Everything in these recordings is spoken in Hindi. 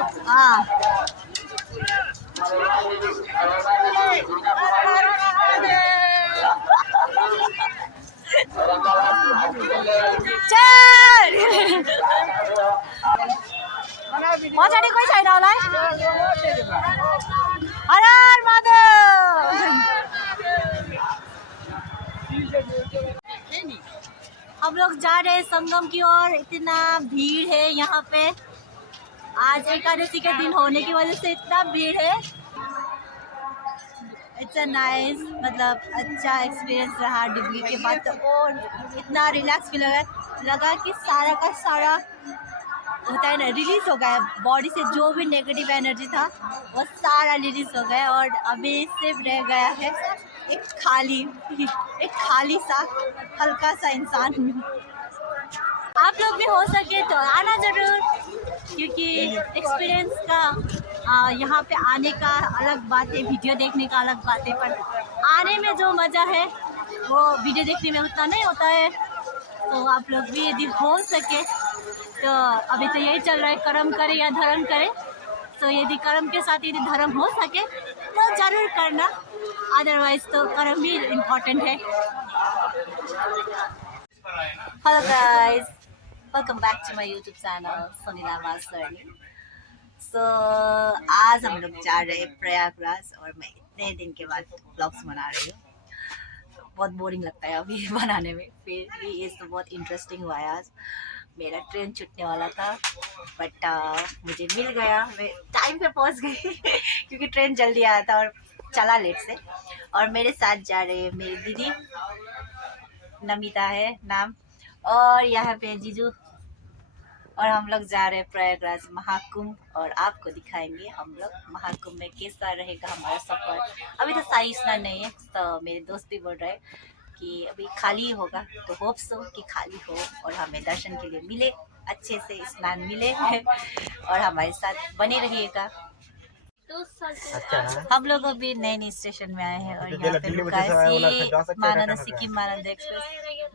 हाँ चल पछाडि कोही छैन होला हर हर महादेव। हम लोग जा रहे हैं संगम की ओर। इतना भीड़ है यहाँ पे, आज एकादशी के दिन होने की वजह से इतना भीड़ है। इट्स अ नाइस, मतलब अच्छा एक्सपीरियंस रहा डुबकी के बाद तो, और इतना रिलैक्स फील लगा कि सारा का सारा होता है ना रिलीज हो गया बॉडी से, जो भी नेगेटिव एनर्जी था वो सारा रिलीज हो गया। और अभी सिर्फ रह गया है एक खाली सा हल्का सा इंसान। आप लोग भी हो सके तो आना जरूर, क्योंकि एक्सपीरियंस का यहाँ पे आने का अलग बात है, वीडियो देखने का अलग बात है, पर आने में जो मज़ा है वो वीडियो देखने में उतना नहीं होता है। तो आप लोग भी यदि हो सके तो, अभी तो यही चल रहा है कर्म करे या धर्म करे, तो यदि कर्म के साथ यदि धर्म हो सके तो ज़रूर करना, अदरवाइज तो कर्म ही इम्पोर्टेंट है। Hello guys, welcome back to my YouTube channel Sonila Vasarni. So आज हम लोग जा रहे हैं प्रयागराज, और मैं इतने दिन के बाद व्लॉग्स बना रही हूँ। बहुत बोरिंग लगता है अभी बनाने में, फिर भी ये तो बहुत इंटरेस्टिंग हुआ है। आज मेरा ट्रेन छूटने वाला था, बट मुझे मिल गया, मैं टाइम पे पहुँच गई क्योंकि ट्रेन जल्दी आया था और चला लेट से। और मेरे साथ जा रहे हैं मेरी दीदी, नमिता है नाम, और यहाँ पे जीजू, और हम लोग जा रहे हैं प्रयागराज महाकुंभ, और आपको दिखाएंगे हम लोग महाकुंभ में कैसा रहेगा हमारा सफर। अभी तो शाही स्नान नहीं है, तो मेरे दोस्त भी बोल रहे हैं कि अभी खाली होगा, तो होप सो कि खाली हो और हमें दर्शन के लिए मिले, अच्छे से स्नान मिले और हमारे साथ बने रहिएगा। हम लोग अभी नैनी स्टेशन में आए हैं, और यहाँ पे रुका है ये मानंद सिक्किम मानंद एक्सप्रेस,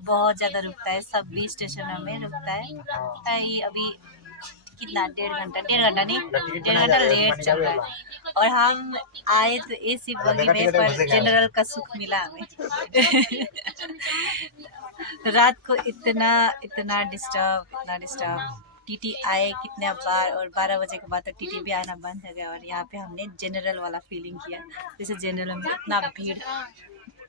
बहुत ज़्यादा रुकता है, सब भी स्टेशनों में रुकता है। ये अभी कितना डेढ़ घंटा लेट चल रहा है, और हम आए तो एसी बोगी में, पर जनरल का सुख मिला हमें रात को इतना डिस्टर्ब टीटी आए कितने बार, और 12 बजे के बाद तो टीटी भी आना बंद हो गया, और यहाँ पे हमने जनरल वाला फीलिंग किया, जैसे जनरल में इतना भीड़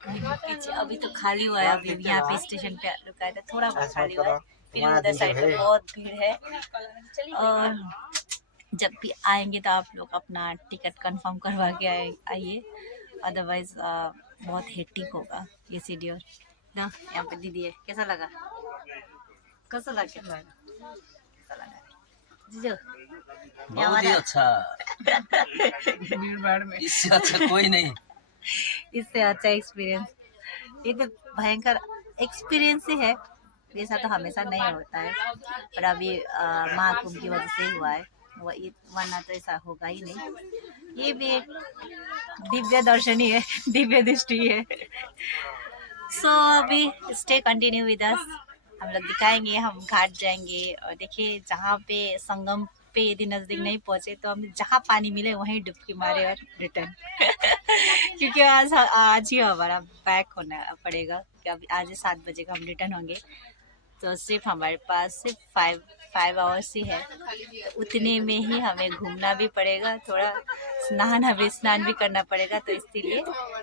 पीछे। अभी तो खाली हुआ है, अभी यहाँ पे स्टेशन पे रुका है तो थोड़ा बहुत खाली हुआ है, फिर उधर साइड पे बहुत भीड़ है। और जब भी आएंगे तो आप लोग अपना टिकट कंफर्म करवा के आइए, अदरवाइज बहुत हेक्टिक होगा ये शेड्यूल ना। यहाँ पे दीदी है, कैसा लगा जीजू? बहुत ही अच्छा इससे अच्छा कोई नहीं, इससे अच्छा एक्सपीरियंस, ये तो भयंकर एक्सपीरियंस ही है, ऐसा तो हमेशा नहीं होता है, पर अभी महाकुंभ की वजह से ही हुआ है, वरना तो ऐसा होगा ही नहीं। ये भी एक दिव्य दर्शन ही है, दिव्य दृष्टि है। सो अभी स्टे कंटिन्यू विद अस, हम लोग दिखाएंगे, हम घाट जाएंगे, और देखिए जहाँ पे संगम पे यदि नज़दीक नहीं पहुँचे तो हम जहाँ पानी मिले वहीं डुबकी मारे और रिटर्न क्योंकि आज ही हमारा बैक होना पड़ेगा, कि अभी आज 7 बजे का हम रिटर्न होंगे, तो सिर्फ हमारे पास सिर्फ 5 आवर्स ही है, तो उतने में ही हमें घूमना भी पड़ेगा, थोड़ा स्नान भी करना पड़ेगा, तो इसीलिए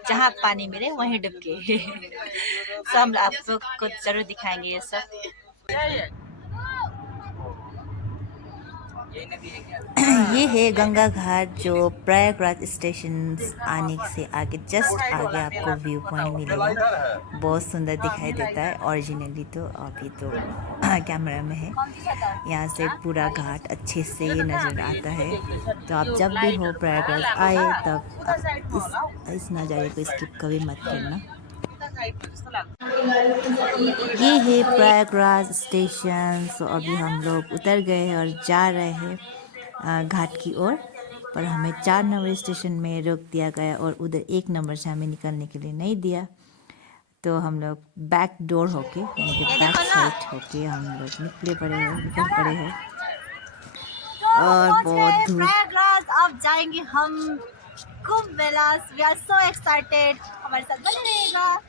जहाँ पानी मिले वहीं डुबके सब हम आप लोग को जरूर दिखाएंगे ये सब। ये है गंगा घाट, जो प्रयागराज स्टेशन आने से आगे जस्ट आगे आपको व्यू पॉइंट मिलेगा, बहुत सुंदर दिखाई देता है। ओरिजिनली तो अभी तो कैमरा में है, यहाँ से पूरा घाट अच्छे से नज़र आता है, तो आप जब भी हो प्रयागराज आए तब आप इस नज़ारे को स्किप कभी मत करना। ये है प्रयागराज स्टेशन। सो अभी हम लोग उतर गए हैं और जा रहे हैं घाट की ओर, पर हमें 4 नंबर स्टेशन में रोक दिया गया, और उधर 1 नंबर से हमें निकलने के लिए नहीं दिया, तो हम लोग बैक डोर होके, यानी कि बैक साइड होके हम लोग निकल पड़े हैं। और बहुत पहुंच गए धूप। प्रयागराज। अब जाएंगे हम Kumbh Mela. We are so excited, हमारे साथ बने रहिएगा।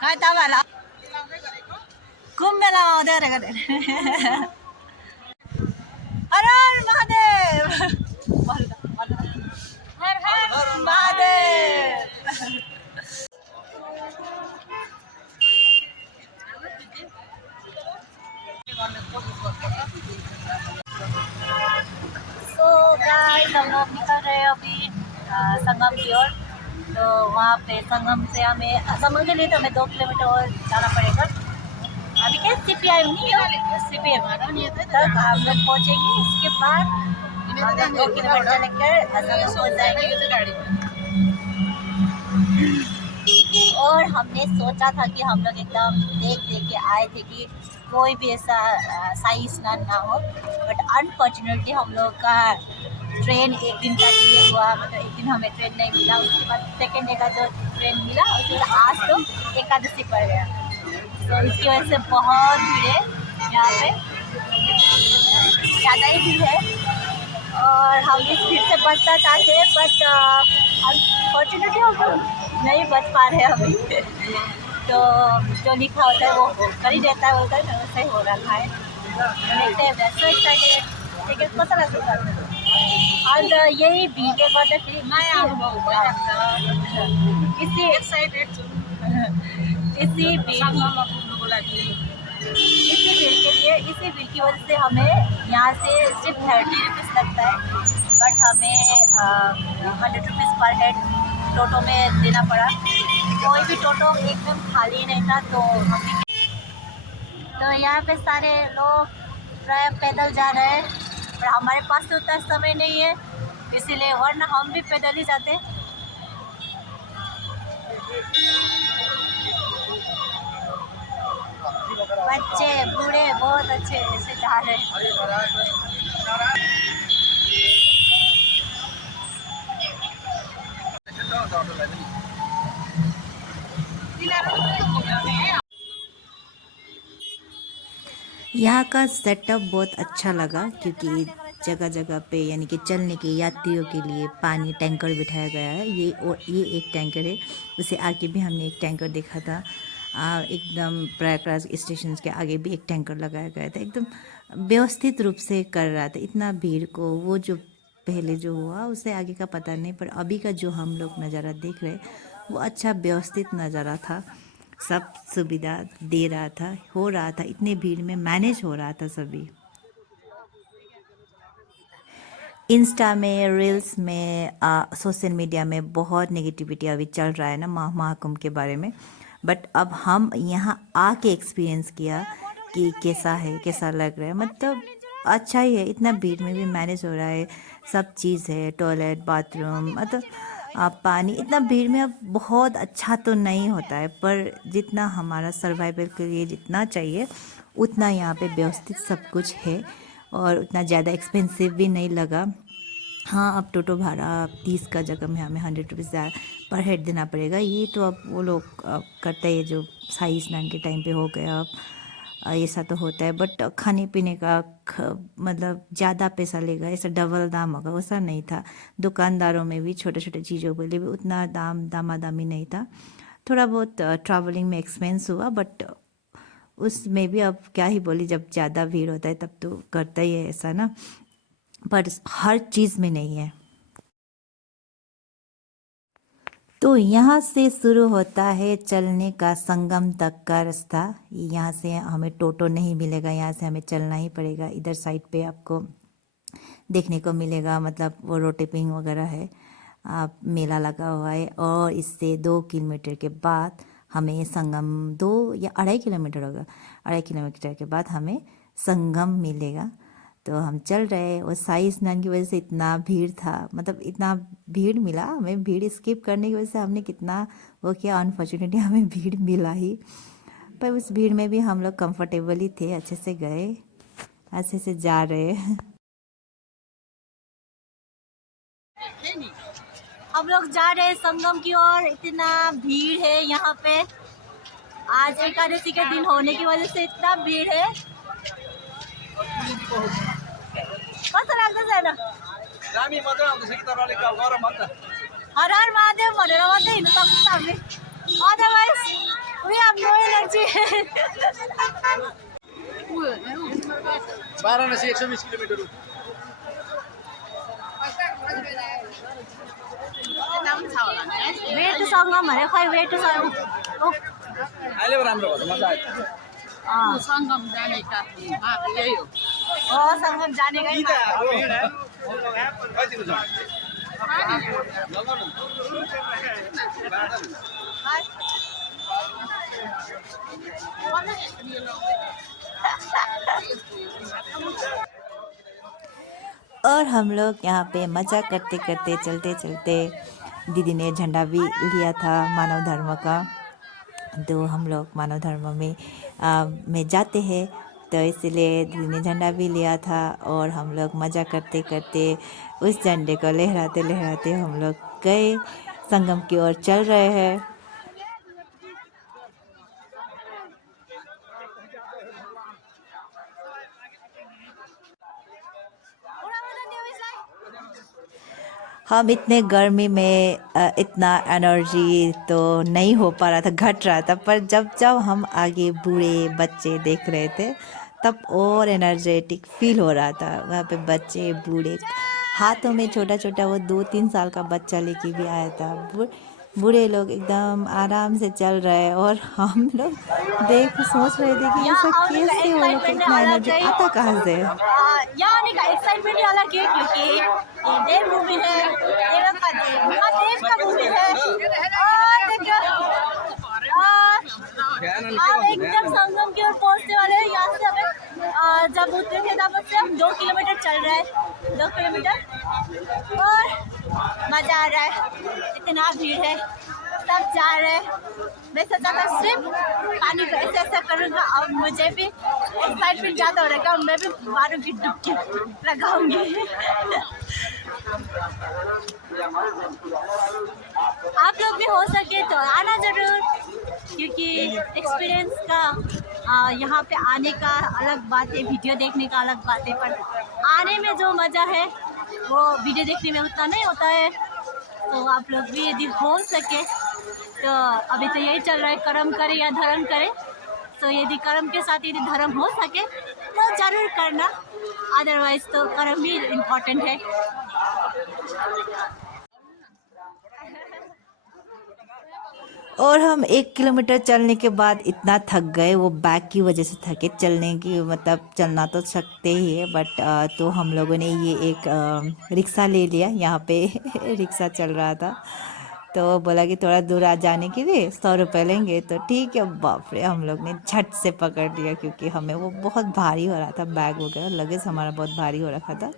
खाता वाला कुंभ मेला उधर हर हर महादेव, हर हर महादेव। सो गाइस, हम लोग निकल रहे हैं अभी संगम की ओर। तो वहाँ पे संगम से संगम के लिए तो हमें 2 किलोमीटर और जाना पड़ेगा। अभी क्या CPI नहीं है, CPM तक हम लोग पहुँचेंगे। इसके बाद हम 2 किलोमीटर चलेकर संगम पहुँच जाएंगे। और हमने सोचा था कि हम लोग एकदम देख के आए थे कि कोई भी ऐसा शाही स्नान ना हो, बट अनफॉर्चुनेटली हम लोग का ट्रेन एक दिन का डिले हुआ। मतलब एक दिन हमें ट्रेन नहीं मिला, उसके बाद सेकेंड डे का जो ट्रेन मिला उसके बाद आज तो एकादशी पड़ गया। तो इसकी वजह से बहुत भीड़ है यहाँ पे, ज़्यादा ही भीड़ है। और हम इस भीड़ से बचना चाहते हैं, बट अनफॉर्चुनेटली हम लोग नहीं बच पा रहे हैं अभी। तो जो लिखा होता है वो कर ही देता है, बोलता है वैसे ही हो रहा है। देखते हैं, वैसे एक्साइटेड लेकिन पता लगता है। और यही भीड़ के बाद फिर इसी भीड़ की वजह से हमें यहाँ से सिर्फ 30 रुपीज़ लगता है, बट हमें 100 रुपीज़ पर हेड टोटो में देना पड़ा। कोई भी टोटो एकदम खाली नहीं था। तो यहाँ पे सारे लोग प्राय पैदल जा रहे हैं, पर हमारे पास तो उतना समय नहीं है, इसीलिए वरना हम भी पैदल ही जाते। बच्चे बूढ़े बहुत अच्छे से जा रहे हैं। यहाँ का सेटअप बहुत अच्छा लगा, क्योंकि जगह जगह पे यानी कि चलने के यात्रियों के लिए पानी टैंकर बिठाया गया है। ये एक टैंकर है, उसे आगे भी हमने एक टैंकर देखा था। एकदम प्रयागराज स्टेशन के आगे भी एक टैंकर लगाया गया था। एकदम व्यवस्थित रूप से कर रहा था। इतना भीड़ को वो जो पहले जो हुआ उससे आगे का पता नहीं, पर अभी का जो हम लोग नज़ारा देख रहे वो अच्छा व्यवस्थित नज़ारा था। सब सुविधा दे रहा था, हो रहा था, इतने भीड़ में मैनेज हो रहा था सभी। इंस्टा में, रील्स में, सोशल मीडिया में बहुत नेगेटिविटी अभी चल रहा है ना महाकुंभ के बारे में, बट अब हम यहाँ आके एक्सपीरियंस किया कि कैसा है, कैसा लग रहा है। मतलब अच्छा ही है, इतना भीड़ में भी मैनेज हो रहा है, सब चीज़ है, टॉयलेट, बाथरूम, मतलब पानी। इतना भीड़ में अब बहुत अच्छा तो नहीं होता है, पर जितना हमारा सर्वाइवल के लिए जितना चाहिए उतना यहाँ पे व्यवस्थित सब कुछ है, और उतना ज़्यादा एक्सपेंसिव भी नहीं लगा। हाँ, अब टोटो भाड़ा 30 का जगह में हमें 100 रुपीज़ पर हेड देना पड़ेगा। ये तो अब वो लोग करते हैं जो शाही स्नान के टाइम पे हो गया, अब ऐसा तो होता है। बट खाने पीने का मतलब ज़्यादा पैसा लेगा, ऐसा डबल दाम होगा, वैसा नहीं था। दुकानदारों में भी छोटे छोटे चीज़ों के लिए भी उतना दामादामी नहीं था। थोड़ा बहुत ट्रैवलिंग में एक्सपेंस हुआ, बट उसमें भी अब क्या ही बोली, जब ज़्यादा भीड़ होता है तब तो करता ही है ऐसा ना, पर हर चीज़ में नहीं है। तो यहाँ से शुरू होता है चलने का संगम तक का रास्ता। यहाँ से हमें टोटो नहीं मिलेगा, यहाँ से हमें चलना ही पड़ेगा। इधर साइड पे आपको देखने को मिलेगा, मतलब वो रोटेपिंग वगैरह है, आप मेला लगा हुआ है। और इससे 2 किलोमीटर के बाद हमें संगम, 2 या 2.5 किलोमीटर होगा, 2.5 किलोमीटर के बाद हमें संगम मिलेगा। तो हम चल रहे, और शाही स्नान की वजह से इतना भीड़ था, मतलब इतना भीड़ मिला हमें। भीड़ स्किप करने की वजह से हमने कितना वो किया, अनफॉर्चुनेटली हमें भीड़ मिला ही, पर उस भीड़ में भी हम लोग कंफर्टेबली थे, अच्छे से गए, अच्छे से जा रहे। हम लोग जा रहे हैं संगम की ओर। इतना भीड़ है यहाँ पे, आज एकादशी के दिन होने की वजह से इतना भीड़ है। कस्तो लाग्दैछ होइन? हर हर महादेव भनेर मात्रै हिँड्नु सक्छ हामीले, otherwise we have no energy. Varanasi 120 kilometre way to Sangam भने खै वे टु सङ्गम अहिले राम्रो भयो मजा आयो सङ्गम जाने मार्ग यही हो। हो सङ्गम जानेकै और हम लोग यहाँ पे मज़ा करते करते चलते चलते दीदी ने झंडा भी लिया था मानव धर्म का। तो हम लोग मानव धर्म में जाते हैं, तो इसलिए दीदी ने झंडा भी लिया था और हम लोग मज़ा करते करते उस झंडे को लहराते लहराते हम लोग गए, संगम की ओर चल रहे हैं। हम इतने गर्मी में इतना एनर्जी तो नहीं हो पा रहा था, घट रहा था, पर जब जब हम आगे बूढ़े बच्चे देख रहे थे तब और एनर्जेटिक फील हो रहा था। वहाँ पे बच्चे बूढ़े हाथों में छोटा छोटा वो 2-3 साल का बच्चा लेके भी आया था। बूढ़े लोग एकदम आराम से चल रहे और हम लोग देख सोच रहे थे कि ऐसा कैसे वो लोग इतना एनर्जी आता कहाँ से। यहाँ आने का एक्साइटमेंट ही अलग है, क्योंकि ये देव मूवी है, देव का मूवी है। और अब एकदम संगम की ओर पहुँचने वाले हैं। यहाँ से हमें जब उतरे थे तब से हम 2 किलोमीटर चल रहे हैं, 2 किलोमीटर, और मज़ा आ रहा है। इतना भीड़ है, सब जा रहे हैं। मैं सोचा था सिर्फ पानी को ऐसे ऐसे करूँगा, अब मुझे भी एक्साइटमेंट ज़्यादा हो रहा है, मैं भी मारूंगी, डुबकी लगाऊंगी। आप लोग भी हो सके तो आना ज़रूर, क्योंकि एक्सपीरियंस का यहाँ पे आने का अलग बात है, वीडियो देखने का अलग बात है, पर आने में जो मज़ा है वो वीडियो देखने में उतना नहीं होता है। तो आप लोग भी यदि हो सके तो, अभी तो यही चल रहा है, कर्म करे या धर्म करे, तो यदि कर्म के साथ यदि धर्म हो सके तो ज़रूर करना, अदरवाइज तो कर्म ही इम्पोर्टेंट है। और हम 1 किलोमीटर चलने के बाद इतना थक गए, वो बैग की वजह से थके, चलने की मतलब चलना तो सकते ही है, बट तो हम लोगों ने ये एक रिक्शा ले लिया। यहाँ पे रिक्शा चल रहा था, तो बोला कि थोड़ा दूर आ जाने के लिए 100 रुपये लेंगे, तो ठीक है। बाप रे, हम लोग ने झट से पकड़ लिया, क्योंकि हमें वो बहुत भारी हो रहा था, बैग वगैरह लगेज हमारा बहुत भारी हो रखा था,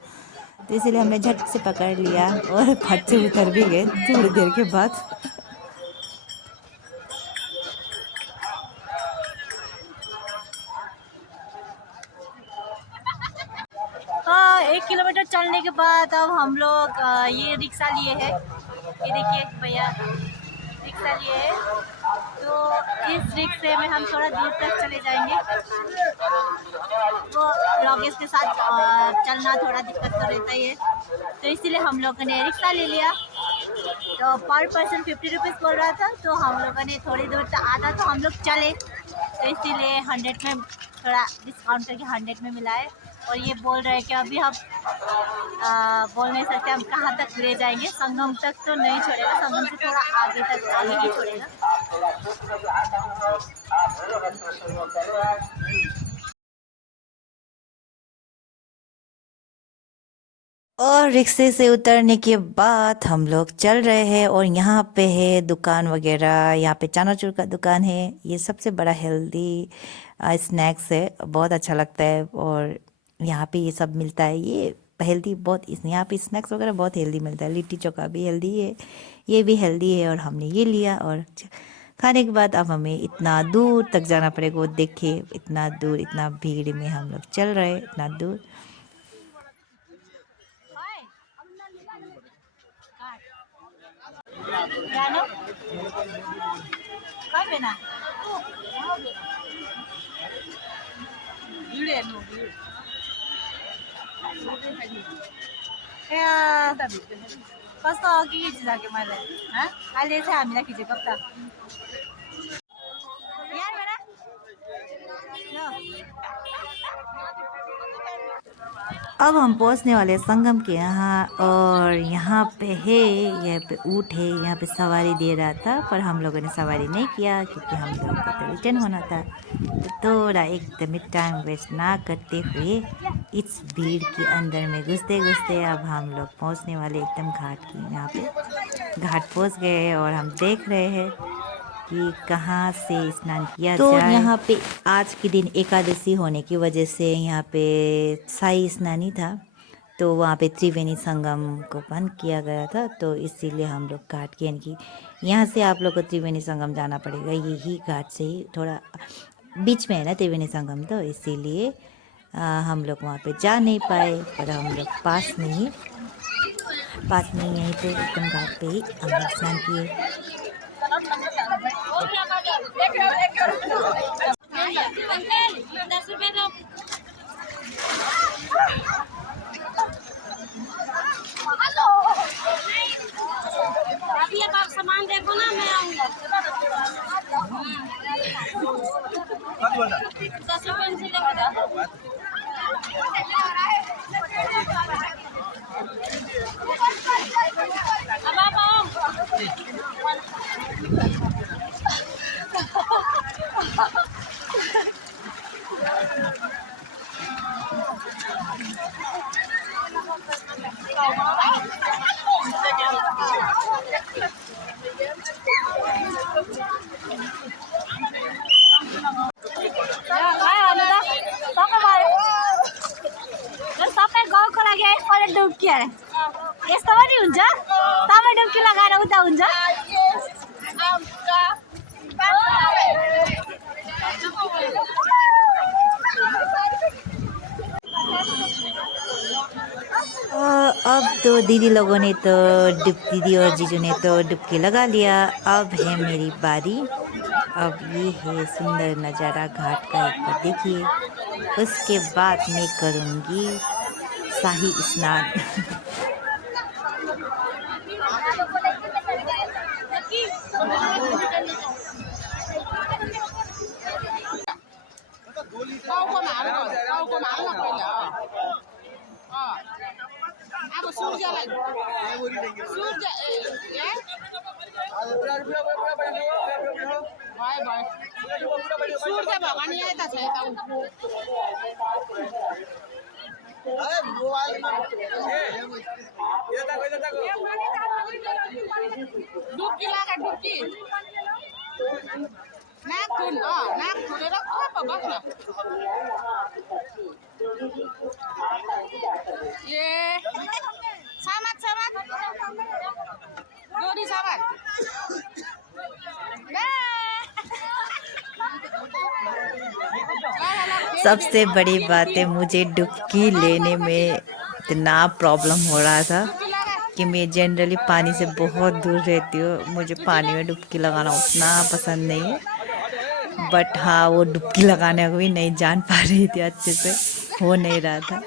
तो इसलिए हमने झट से पकड़ लिया और फट से उतर भी गए थोड़ी देर के बाद। हाँ, 1 किलोमीटर चलने के बाद अब हम लोग ये रिक्शा लिए हैं। ये देखिए भैया रिक्शा लिए हैं, तो इस रिक्शे में हम थोड़ा दूर तक चले जाएंगे। वो लगेज के साथ चलना थोड़ा दिक्कत तो रहता ही है, तो इसीलिए हम लोगों ने रिक्शा ले लिया। तो पर पर्सन 50 रुपीज़ बोल रहा था, तो हम लोगों ने थोड़ी दूर तक, आधा तो हम लोग चले, तो इसीलिए 100 में थोड़ा डिस्काउंट करके 100 में मिला है। और ये बोल रहे हैं कि अभी हम बोल नहीं सकते हम कहाँ तक ले जाएंगे, संगम तक तो नहीं छोड़ेगा, संगम से थोड़ा आगे तक आगे ही छोड़ेगा। और रिक्शे से उतरने के बाद हम लोग चल रहे हैं, और यहाँ पे है दुकान वगैरह। यहाँ पे चनाचूर का दुकान है, ये सबसे बड़ा हेल्दी स्नैक्स है, बहुत अच्छा लगता है। और यहाँ पे ये सब मिलता है, ये हेल्दी बहुत, यहाँ पे स्नैक्स वगैरह बहुत हेल्दी मिलता है। लिट्टी चोखा भी हेल्दी है, ये भी हेल्दी है, और हमने ये लिया। और खाने के बाद अब हमें इतना दूर तक जाना पड़ेगा, वो देखिए इतना दूर, इतना भीड़ में हम लोग चल रहे हैं, इतना दूर। जानो कहाँ पे ना भिड हेर्नु भिड यहाँ कस्तो अघि खिचिसकेँ मैले अहिले चाहिँ हामीलाई खिचेको त यहाँबाट अब हम पहुंचने वाले हैं संगम के यहाँ, और यहाँ पे है, यहाँ पे ऊँट है, यहाँ पे सवारी दे रहा था, पर हम लोगों ने सवारी नहीं किया क्योंकि हम लोगों को तो रिटर्न होना था। तो थोड़ा एकदम टाइम वेस्ट ना करते हुए इस भीड़ के अंदर में घुसते घुसते अब हम लोग पहुँचने वाले एकदम घाट की, यहाँ पे घाट पहुँच गए हैं और हम देख रहे हैं कि कहाँ से स्नान किया तो जाए। यहाँ पे आज के दिन एकादशी होने की वजह से यहाँ पे शाही स्नानी था, तो वहाँ पे त्रिवेणी संगम को बंद किया गया था, तो इसीलिए हम लोग घाट के, यानी कि यहाँ से आप लोग को त्रिवेणी संगम जाना पड़ेगा, यही घाट से ही थोड़ा बीच में है ना त्रिवेणी संगम, तो इसीलिए हम लोग वहाँ पे जा नहीं पाए, पर हम लोग पास में ही यहीं पे एकदम घाट पे ही हम लोग स्नान किए। अभी अब आप सामान देखो ना, मैं आऊँगा। 10 रुपये से लेकर जाओ। अब आप आओ। सबै गाउँको लागि एकपल्ट डुब्की अरे यस्तो पनि हुन्छ। तपाईँ डुब्की लगाएर उता हुन्छ। अब तो दीदी लोगों ने तो दीदी और जीजू ने तो डुबकी लगा लिया, अब है मेरी बारी। अब ये है सुंदर नज़ारा घाट का, एक बार देखिए। उसके बाद मैं करूँगी शाही स्नान। टाउकोमा हाल्न पहिला अब सूर्यलाई सूर्य भयो सूर्य भगवान यही त छ यता डुब्की लगा डुब्की नाक खुलेर थप बस्न ए सामान डोरी सामान सबसे बड़ी बात है, मुझे डुबकी लेने में इतना प्रॉब्लम हो रहा था कि मैं जनरली पानी से बहुत दूर रहती हूँ, मुझे पानी में डुबकी लगाना उतना पसंद नहीं है। बट हाँ, वो डुबकी लगाने को भी नहीं जान पा रही थी, अच्छे से हो नहीं रहा था।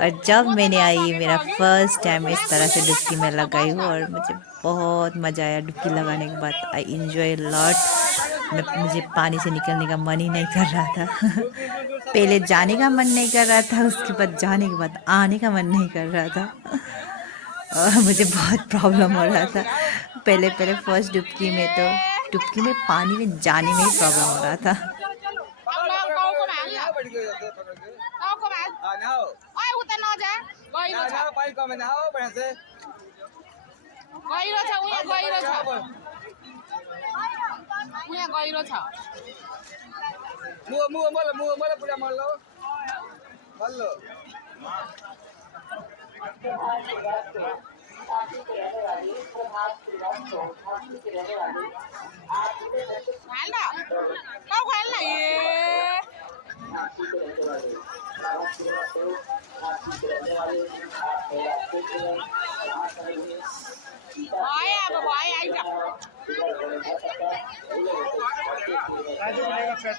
और जब मैंने आई, मेरा फर्स्ट टाइम इस तरह से डुबकी में लगाई हूँ और मुझे बहुत मज़ा आया डुबकी लगाने के बाद। I enjoy lot. मुझे पानी से निकलने का मन ही नहीं कर रहा था। पहले जाने का मन नहीं कर रहा था, उसके बाद जाने के बाद आने का मन नहीं कर रहा था। और मुझे बहुत प्रॉब्लम हो रहा था पहले फर्स्ट डुबकी में, तो डुबकी में पानी में जाने में ही प्रॉब्लम हो रहा था। गहिरो छ भयो अब भयो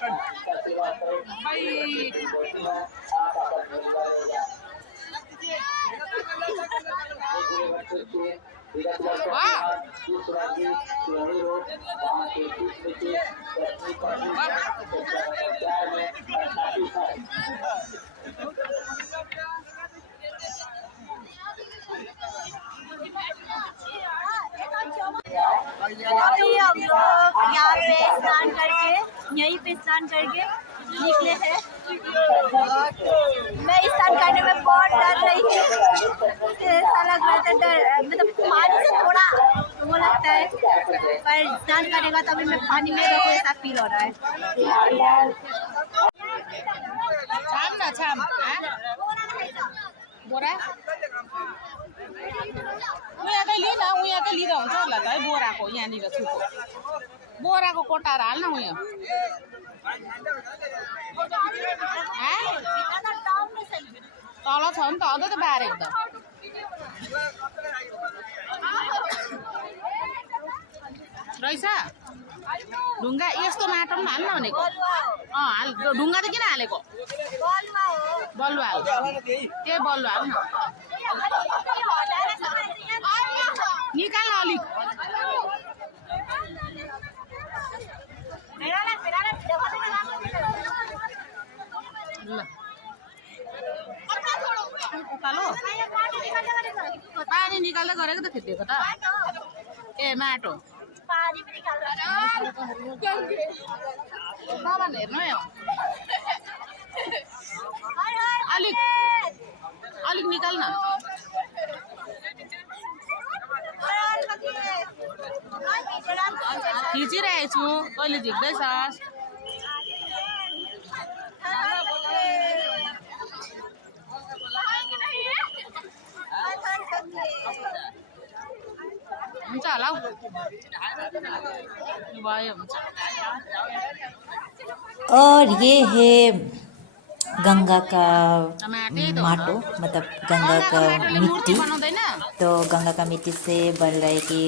अभी हम लोग यहाँ पे स्नान करके, यहीं पे स्नान करके निकले हैं। मैं स्नान करने में बहुत डर रही थी, ऐसा लग रहा था डर, मतलब पानी से थोड़ा वो लगता है, पर स्नान करने का तभी मैं पानी में रखूँ ऐसा फील हो रहा है। छाम न छाम बोरा उयाकै लिन उयाकै लिँदा हुन्छ होला त है बोराको यहाँनिर छुको बोराको कोटार हाल्न उयो तल छ नि त अझै त बारेको त रहेछ ढुङ्गा यस्तो माटो पनि हाल्न भनेको हाल ढुङ्गा त किन हालेको बलुवा हाल त्यही बलुवा हाल न निकाल्न अलिक उकालो पानी निकाल्दै गरेको त थितिएको त ए माटो सामान हेर्नु है अलिक अलिक निकाल्न खिचिरहेको छु तैँले झिक्दैछस् हुन्छ होला हौ भयो हुन्छ और ये है गंगा का माटो, मतलब गंगा का मिट्टी। तो गंगा का मिट्टी से बन रहा है कि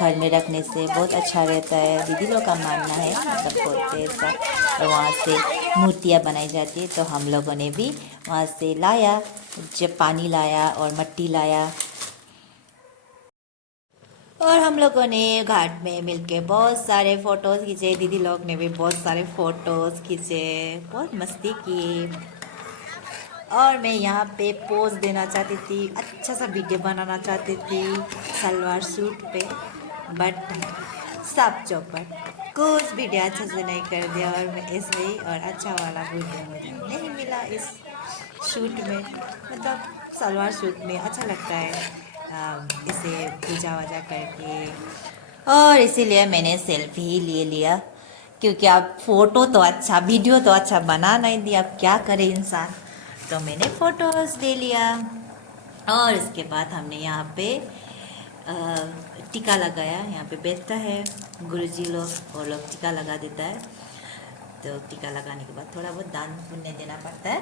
घर में रखने से बहुत अच्छा रहता है, दीदी लोग का मानना है, मतलब बोलते हैं सब। और वहाँ से मूर्तियाँ बनाई जाती है, तो हम लोगों ने भी वहाँ से लाया, जब पानी लाया और मिट्टी लाया, और हम लोगों ने घाट में मिलके बहुत सारे फ़ोटोज़ खींचे। दीदी लोग ने भी बहुत सारे फ़ोटोज़ खींचे, बहुत मस्ती की। और मैं यहाँ पे पोज देना चाहती थी, अच्छा सा वीडियो बनाना चाहती थी सलवार सूट पे, बट सब चौपट कुछ वीडियो अच्छे से नहीं कर दिया, और मैं इसलिए और अच्छा वाला वीडियो मुझे नहीं मिला इस शूट में। मतलब सलवार सूट में अच्छा लगता है इसे पूजा वजा करके, और इसीलिए मैंने सेल्फी ही ले लिया, क्योंकि अब फ़ोटो तो अच्छा, वीडियो तो अच्छा बना नहीं दिया, अब क्या करे इंसान। तो मैंने फ़ोटोज़ ले लिया, और इसके बाद हमने यहाँ पे टीका लगाया। यहाँ पे बैठता है गुरुजी लोग, और लोग टीका लगा देता है। तो टीका लगाने के बाद थोड़ा बहुत दान पुण्य देना पड़ता है,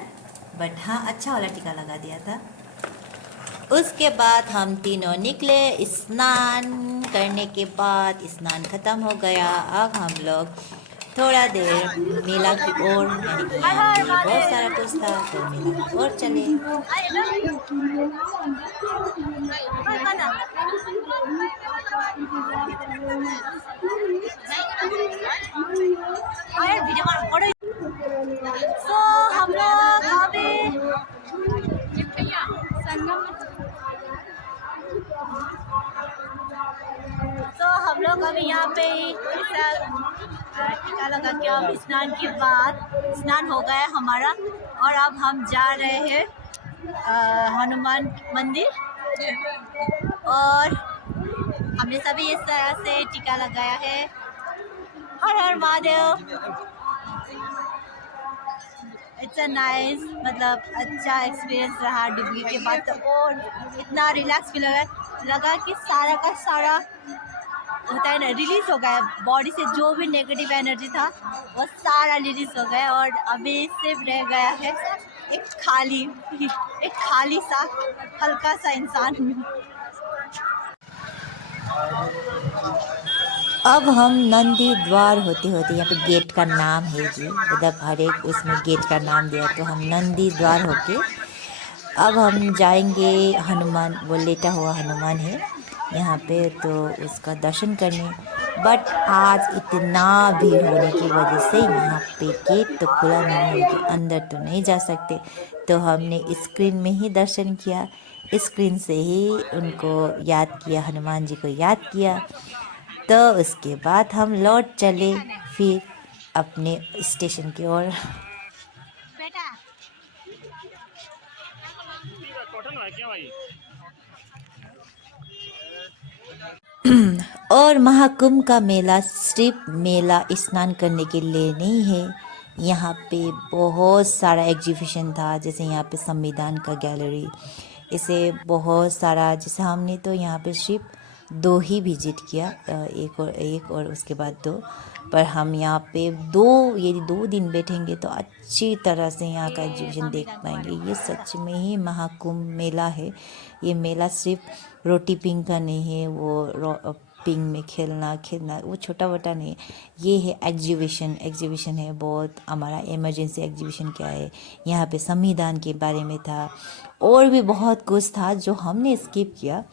बट हाँ अच्छा वाला टीका लगा दिया था। उसके बाद हम तीनों निकले स्नान करने के बाद। स्नान ख़त्म हो गया, अब हम लोग थोड़ा देर मेला की ओर, यानी कि यहाँ पे बहुत सारा कुछ था, तो मेला की ओर चले। तो हम लोग अभी यहाँ पे टीका लगा के अब स्नान के बाद स्नान हो गया हमारा, और अब हम जा रहे हैं हनुमान मंदिर। और हमने सभी इस तरह से टीका लगाया है। हर हर महादेव। इट्स अ नाइस, मतलब अच्छा एक्सपीरियंस रहा डुबकी के बाद। तो और इतना रिलैक्स फील लगा कि सारा का सारा होता है ना, रिलीज़ हो गया बॉडी से, जो भी नेगेटिव एनर्जी था वो सारा रिलीज़ हो गया। और अभी सिर्फ रह गया है एक खाली सा हल्का सा इंसान। अब हम नंदी द्वार होते होते, यहाँ पे गेट का नाम है जी, मतलब हर एक उसमें गेट का नाम दिया, तो हम नंदी द्वार होके अब हम जाएंगे हनुमान, वो लेटा हुआ हनुमान है यहाँ पे, तो उसका दर्शन करने। बट आज इतना भीड़ होने की वजह से यहाँ पे गेट तो खुला नहीं है, उनके अंदर तो नहीं जा सकते, तो हमने स्क्रीन में ही दर्शन किया, स्क्रीन से ही उनको याद किया, हनुमान जी को याद किया। तो उसके बाद हम लौट चले फिर अपने स्टेशन की ओर। बेटा और महाकुंभ का मेला सिर्फ मेला स्नान करने के लिए नहीं है, यहाँ पे बहुत सारा एग्जीबिशन था, जैसे यहाँ पे संविधान का गैलरी, इसे बहुत सारा, जैसे हमने तो यहाँ पे सिर्फ 2 ही विजिट किया, एक और उसके बाद 2, पर हम यहाँ पे यदि 2 दिन बैठेंगे तो अच्छी तरह से यहाँ का एग्जीबिशन देख पाएंगे। ये सच में ही महाकुंभ मेला है। ये मेला सिर्फ रोटी पिंग का नहीं है, वो पिंग में खेलना वो छोटा मोटा नहीं, ये है एग्जीबिशन है बहुत। हमारा इमरजेंसी एग्जीबिशन क्या है, यहाँ पे संविधान के बारे में था, और भी बहुत कुछ था जो हमने स्किप किया।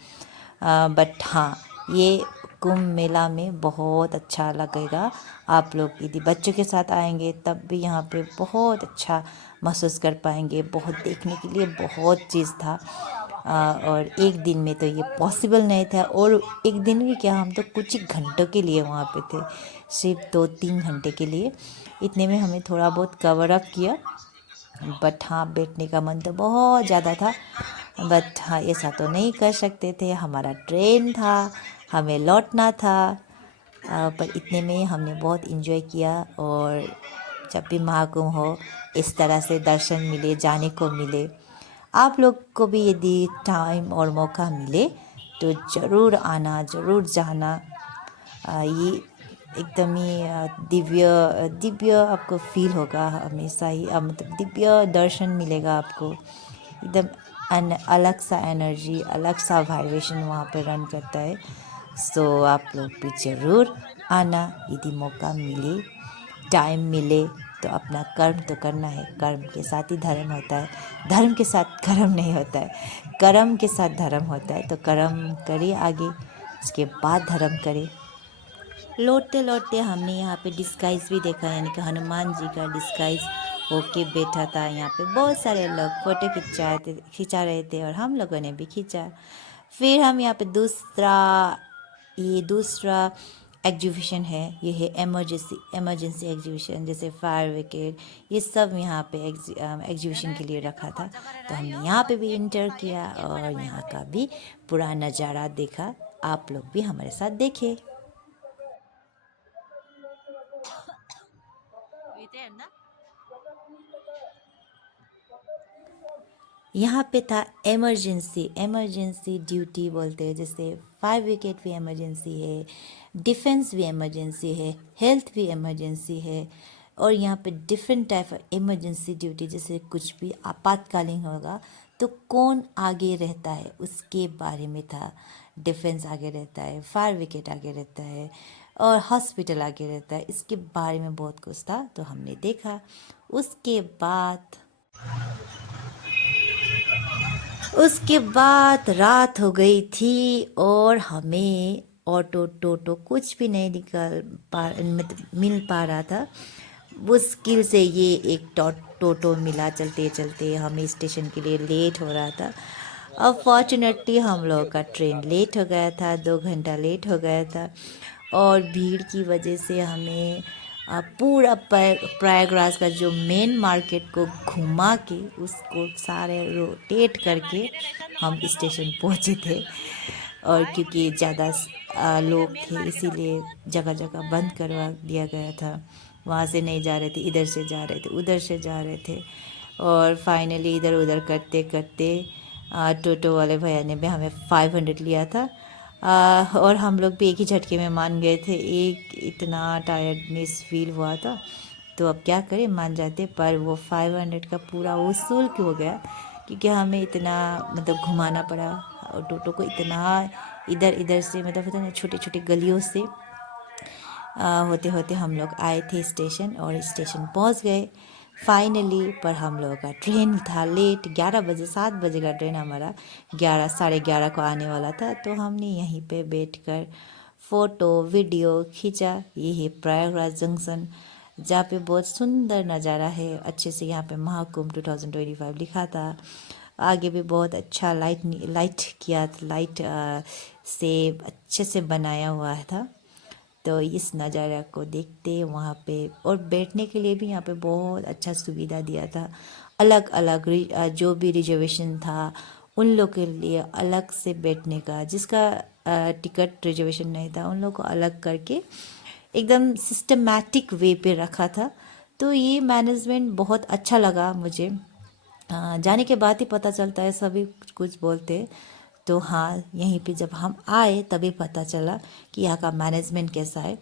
बट हाँ, ये कुंभ मेला में बहुत अच्छा लगेगा। आप लोग यदि बच्चों के साथ आएंगे तब भी यहाँ पे बहुत अच्छा महसूस कर पाएंगे। बहुत देखने के लिए बहुत चीज़ था, और एक दिन में तो ये पॉसिबल नहीं था, और एक दिन भी क्या, हम तो कुछ ही घंटों के लिए वहाँ पे थे, सिर्फ 2-3 घंटे के लिए। इतने में हमें थोड़ा बहुत कवर अप किया। बट हाँ, बैठने का मन तो बहुत ज़्यादा था, बट हाँ ऐसा तो नहीं कर सकते थे, हमारा ट्रेन था, हमें लौटना था। पर इतने में हमने बहुत इन्जॉय किया। और जब भी महाकुंभ हो, इस तरह से दर्शन मिले, जाने को मिले, आप लोग को भी यदि टाइम और मौका मिले तो ज़रूर आना, ज़रूर जाना। ये एकदम ही दिव्य आपको फील होगा हमेशा ही, मतलब दिव्य दर्शन मिलेगा आपको, एकदम अलग सा एनर्जी, अलग सा वाइब्रेशन वहाँ पर रन करता है। सो आप लोग भी ज़रूर आना, यदि मौका मिले, टाइम मिले तो। अपना कर्म तो करना है, कर्म के साथ ही धर्म होता है, धर्म के साथ कर्म नहीं होता है, कर्म के साथ धर्म होता है। तो कर्म करिए आगे, उसके बाद धर्म करें। लौटते लौटते हमने यहाँ पे डिस्गाइज भी देखा, यानी कि हनुमान जी का डिस्गाइज होके बैठा था। यहाँ पे बहुत सारे लोग फ़ोटो खिंचा रहे थे, और हम लोगों ने भी खींचा। फिर हम यहाँ पे दूसरा एग्जीबिशन है, ये है इमरजेंसी एग्जीबिशन, जैसे फायर ब्रिगेड, ये सब यहाँ पे एग्जीबिशन के लिए रखा था। तो हमने यहाँ पे भी इंटर किया, और यहाँ का भी पूरा नज़ारा देखा। आप लोग भी हमारे साथ देखें। यहाँ पे था इमरजेंसी ड्यूटी बोलते हैं, जैसे फायर ब्रिगेड भी इमरजेंसी है, डिफेंस भी इमरजेंसी है, हेल्थ भी इमरजेंसी है। और यहाँ पे different type of emergency duty, जैसे कुछ भी आपातकालीन होगा तो कौन आगे रहता है उसके बारे में था। डिफेंस आगे रहता है, फायर ब्रिगेड आगे रहता है, और हॉस्पिटल आगे रहता है, इसके बारे में बहुत कुछ था, तो हमने देखा। उसके बाद रात हो गई थी, और हमें ऑटो टोटो कुछ भी नहीं मिल पा रहा था। मुश्किल से ये एक टोटो मिला, चलते चलते हमें स्टेशन के लिए लेट हो रहा था। अब फॉर्चुनेटली हम लोग का ट्रेन लेट हो गया था, 2 घंटा लेट हो गया था, और भीड़ की वजह से हमें पूरा प्रयागराज का जो मेन मार्केट को घुमा के, उसको सारे रोटेट करके हम स्टेशन पहुँचे थे। और क्योंकि ज़्यादा लोग थे, इसीलिए जगह जगह बंद करवा दिया गया था। वहाँ से नहीं जा रहे थे, इधर से जा रहे थे, उधर से जा रहे थे, और फाइनली इधर उधर करते करते टोटो वाले भैया ने भी हमें 500 लिया था। और हम लोग भी एक ही झटके में मान गए थे, एक इतना टायर्डनेस फील हुआ था, तो अब क्या करें, मान जाते। पर वो 500 का पूरा वसूल हो गया, क्योंकि हमें इतना मतलब घुमाना पड़ा, और टोटो को इतना इधर से, मतलब पता नहीं छोटे छोटे गलियों से होते होते हम लोग आए थे स्टेशन और स्टेशन पहुंच गए फाइनली। पर हम लोगों का ट्रेन था लेट, 11 बजे, 7 बजे का ट्रेन हमारा 11 साढ़े 11 को आने वाला था। तो हमने यहीं पे बैठकर फ़ोटो वीडियो खींचा। ये है प्रयागराज जंक्शन, जहाँ पे बहुत सुंदर नज़ारा है। अच्छे से यहाँ पे महाकुंभ 2025 लिखा था। आगे भी बहुत अच्छा लाइट किया, लाइट से अच्छे से बनाया हुआ था। तो इस नज़ारा को देखते वहाँ पे, और बैठने के लिए भी यहाँ पे बहुत अच्छा सुविधा दिया था। अलग अलग जो भी रिजर्वेशन था उन लोग के लिए अलग से बैठने का, जिसका टिकट रिजर्वेशन नहीं था उन लोग को अलग करके एकदम सिस्टमैटिक वे पे रखा था। तो ये मैनेजमेंट बहुत अच्छा लगा मुझे। जाने के बाद ही पता चलता है, सभी कुछ बोलते। तो हाँ, यहीं पे जब हम आए तभी पता चला कि यहाँ का मैनेजमेंट कैसा है।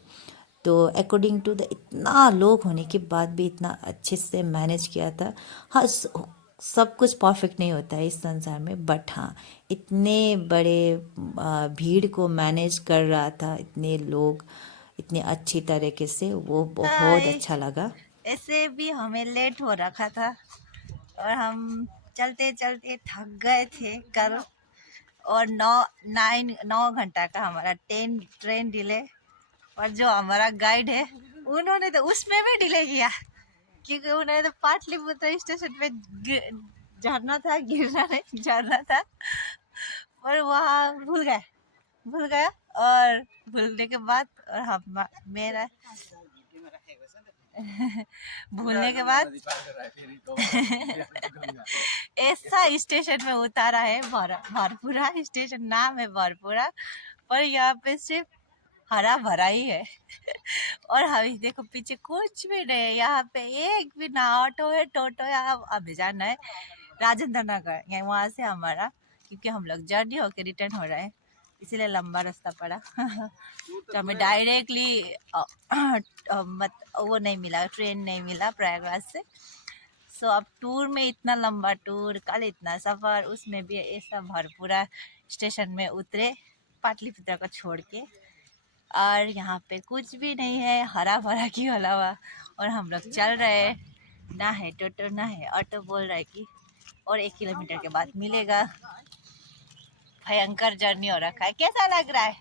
तो अकॉर्डिंग टू द इतना लोग होने के बाद भी इतना अच्छे से मैनेज किया था। हाँ, सब कुछ परफेक्ट नहीं होता है इस संसार में, बट हाँ इतने बड़े भीड़ को मैनेज कर रहा था, इतने लोग इतने अच्छी तरीके से, वो बहुत अच्छा लगा। ऐसे भी हमें लेट हो रखा था और हम चलते चलते थक गए थे कल, और 9 घंटा का हमारा ट्रेन डिले। और जो हमारा गाइड है उन्होंने तो उसमें भी डिले किया, क्योंकि उन्हें तो पाटलिपुत्र स्टेशन पे झरना था, गिरना नहीं, झरना था, और वहाँ भूल गया। और भूलने के बाद और हम मेरा भूलने के बाद ऐसा स्टेशन में उतारा है, भरपूरा स्टेशन नाम है भरपूरा, पर यहाँ पे सिर्फ हरा भरा ही है। और हम देखो पीछे कुछ भी नहीं है, यहाँ पे एक भी ना ऑटो है, टोटो है। अब जाना है राजेंद्र नगर, यहाँ वहाँ से हमारा, क्योंकि हम लोग जर्नी होके रिटर्न हो रहे हैं, इसीलिए लंबा रास्ता पड़ा। तो हमें डायरेक्टली वो नहीं मिला, ट्रेन नहीं मिला प्रयागराज से। सो अब टूर में इतना लंबा टूर, कल इतना सफ़र, उसमें भी ऐसा भरपूरा स्टेशन में उतरे पाटलिपुत्र को छोड़ के, और यहाँ पे कुछ भी नहीं है, हरा भरा के अलावा। और हम लोग चल रहे हैं, ना है टोटो ना है ऑटो, बोल रहा है कि और 1 किलोमीटर के बाद मिलेगा। भयंकर जर्नी हो रखा है। कैसा लग रहा है?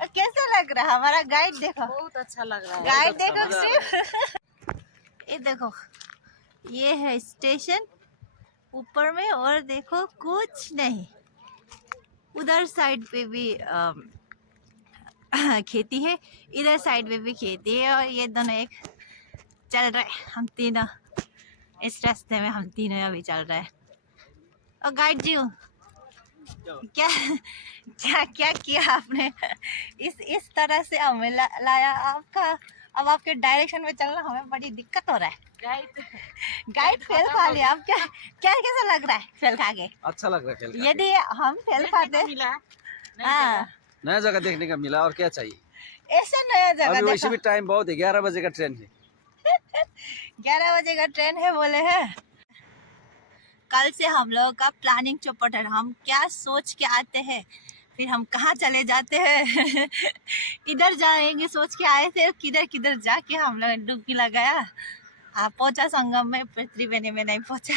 और कैसा लग रहा है हमारा गाइड? देखो बहुत अच्छा लग रहा है। गाइड देखो सिर्फ ये देखो, ये है स्टेशन ऊपर में, और देखो कुछ नहीं। उधर साइड पे भी खेती है, इधर साइड पे भी खेती है, और ये दोनों एक चल रहे हैं। हम तीनों इस रास्ते में, हम तीनों अभी चल रहे हैं। और गाइड जी क्या क्या क्या किया आपने? इस तरह से हमें लाया आपका। अब आपके डायरेक्शन में चलना हमें बड़ी दिक्कत हो रहा है। गाइड फेल खा लिया। अब क्या कैसा लग रहा है फेल खा के? अच्छा लग रहा है खेल। यदि हम फेल खाते, हाँ, नया जगह देखने का मिला, और क्या चाहिए। ऐसा नया जगह अभी वैसे देखो। भी टाइम बहुत है, 11 बजे का ट्रेन है। 11 बजे का ट्रेन है बोले हैं। कल से हम लोगों का प्लानिंग चौपट है, हम क्या सोच के आते हैं, फिर हम कहाँ चले जाते हैं। इधर जाएंगे सोच के आए थे, किधर किधर जाके हम लोग डुबकी लगाया। हाँ, पहुँचा संगम में, फिर त्रिवेणी में नहीं पहुँचा।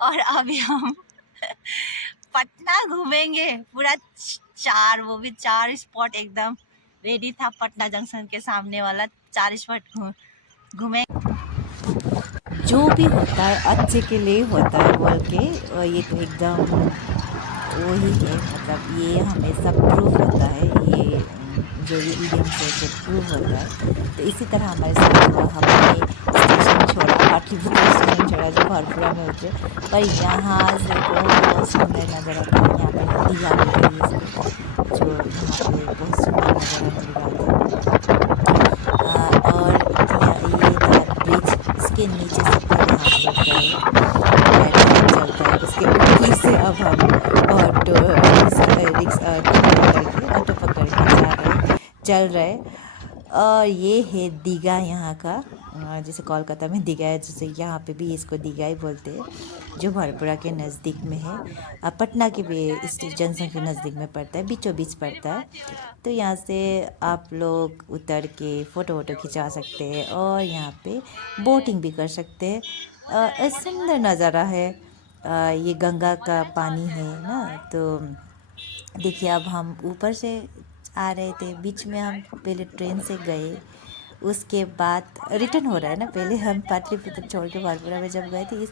और अभी हम पटना घूमेंगे पूरा 4 स्पॉट एकदम रेडी था। पटना जंक्शन के सामने वाला 4 स्पॉट घूमे। जो भी होता है अच्छे के लिए होता है बोल के, और ये तो एकदम वही है। मतलब ये हमेशा प्रूफ होता है, ये जो ये इडियम से प्रूफ होता है। तो इसी तरह हमारे साथ हुआ। हमने स्टेशन छोड़ा, पाटलिपुत्र स्टेशन छोड़ा जो भरपूरा में उतरे, पर यहाँ से बहुत सुंदर नज़र आता है। यहाँ पे दिया मिल रही है इसको, जो यहाँ पे बहुत सुंदर नज़ारा मिल रहा था। और ये था ब्रिज, इसके नीचे से पहले हम लोग गए, चलता है उसके ऊपर से। अब हम ऑटो पकड़ के चल रहे। और ये है दीघा यहाँ का जैसे कोलकाता में दीघा, जैसे यहाँ पे भी इसको दीघा ही बोलते हैं, जो भरपुरा के नज़दीक में है। पटना के भी जंक्शन के नज़दीक में पड़ता है, बीचों बीच पड़ता है। तो यहाँ से आप लोग उतर के फ़ोटो वोटो खिंचा सकते हैं और यहाँ पे बोटिंग भी कर सकते हैं। सुंदर नज़ारा है। ये गंगा का पानी है ना। तो देखिए, अब हम ऊपर से आ रहे थे, बीच में हम पहले ट्रेन से गए, उसके बाद रिटर्न हो रहा है ना। पहले हम पाटलिपुत्र छोड़ के भरपुरा में जब गए थे,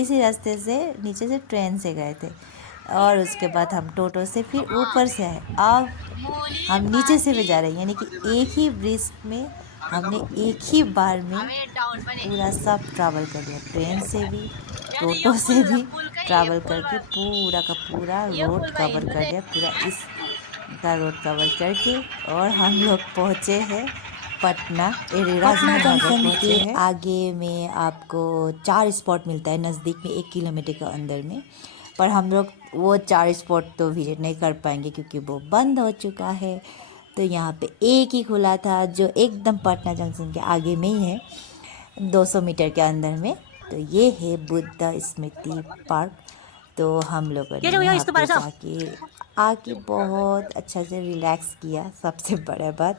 इसी रास्ते से नीचे से ट्रेन से गए थे, और उसके बाद हम टोटो से फिर ऊपर से आए। अब हम नीचे से भी जा रहे हैं, यानी कि एक ही ब्रिज में हमने एक ही बार में पूरा सब ट्रैवल कर लिया। ट्रेन से भी, टोटो से भी ट्रैवल करके पूरा का पूरा रोड कवर कर लिया। पूरा इस का रोड कवर करके और हम लोग पहुँचे हैं पटना जंक्शन के आगे में आपको 4 स्पॉट मिलता है नज़दीक में, 1 किलोमीटर के अंदर में। पर हम लोग वो 4 स्पॉट तो विजिट नहीं कर पाएंगे क्योंकि वो बंद हो चुका है। तो यहाँ पे एक ही खुला था जो एकदम पटना जंक्शन के आगे में ही है, 200 मीटर के अंदर में। तो ये है बुद्ध स्मृति पार्क। तो हम लोगों ने यहाँ पे आके बहुत अच्छा से रिलैक्स किया। सबसे बड़ा बात,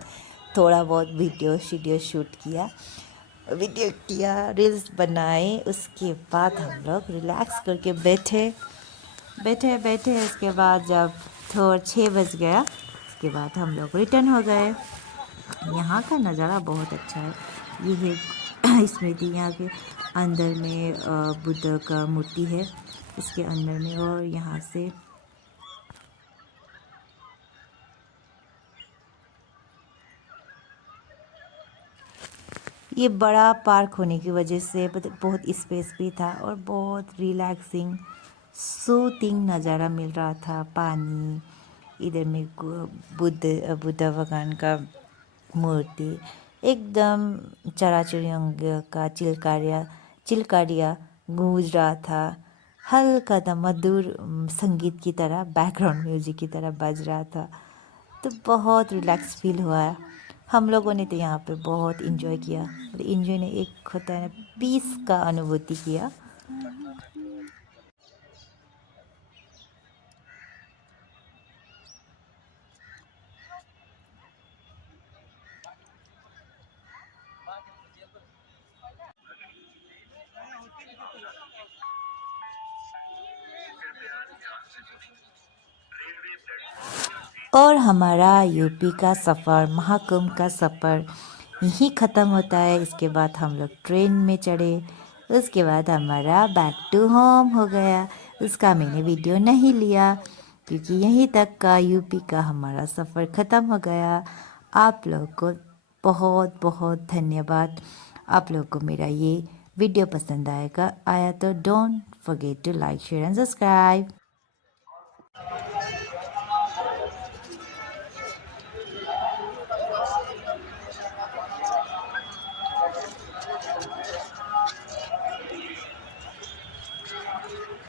थोड़ा बहुत वीडियो शूट किया, रील्स बनाए। उसके बाद हम लोग रिलैक्स करके बैठे। उसके बाद जब थोड़ा 6 बज गया, उसके बाद हम लोग रिटर्न हो गए। यहाँ का नज़ारा बहुत अच्छा है। ये है स्मृति, यहाँ के अंदर में बुद्ध का मूर्ति है इसके अंदर में। और यहाँ से ये बड़ा पार्क होने की वजह से बहुत स्पेस भी था और बहुत रिलैक्सिंग सूथिंग नज़ारा मिल रहा था। पानी, इधर में बुद्ध भगवान का मूर्ति, एकदम चराचुरंग का चिलकारिया गूंज रहा था। हल्का सा मधुर संगीत की तरह, बैकग्राउंड म्यूजिक की तरह बज रहा था। तो बहुत रिलैक्स फील हुआ। हम लोगों ने तो यहाँ पे बहुत इन्जॉय किया। इन्जॉय ने एक होता है ना, पीस का अनुभूति किया। और हमारा यूपी का सफ़र, महाकुंभ का सफ़र यहीं ख़त्म होता है। इसके बाद हम लोग ट्रेन में चढ़े, उसके बाद हमारा बैक टू होम हो गया। उसका मैंने वीडियो नहीं लिया क्योंकि यहीं तक का यूपी का हमारा सफ़र ख़त्म हो गया। आप लोग को बहुत बहुत धन्यवाद। आप लोग को मेरा ये वीडियो पसंद आया तो don't forget to like, share and subscribe.